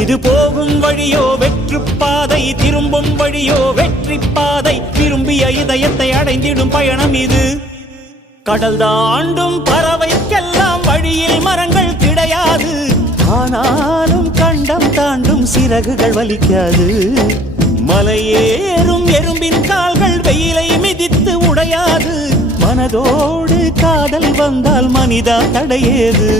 இது போகும் வழியோ வெற்று பாதை, திரும்பும் வழியோ வெற்றி பாதை. விரும்பிய இதயத்தை அடைந்திடும் பயணம் இது. கடல் தாண்டும் பறவைக்கெல்லாம் வழியில் மரங்கள் கிடையாது. ஆனாலும் கண்டம் தாண்டும் சிறகுகள் வலிக்காது. மலையேறும் எறும்பின் கால்கள் வெயிலை மிதித்து உடையாது. மனதோடு காதல் வந்தால் மனிதா தடையேது.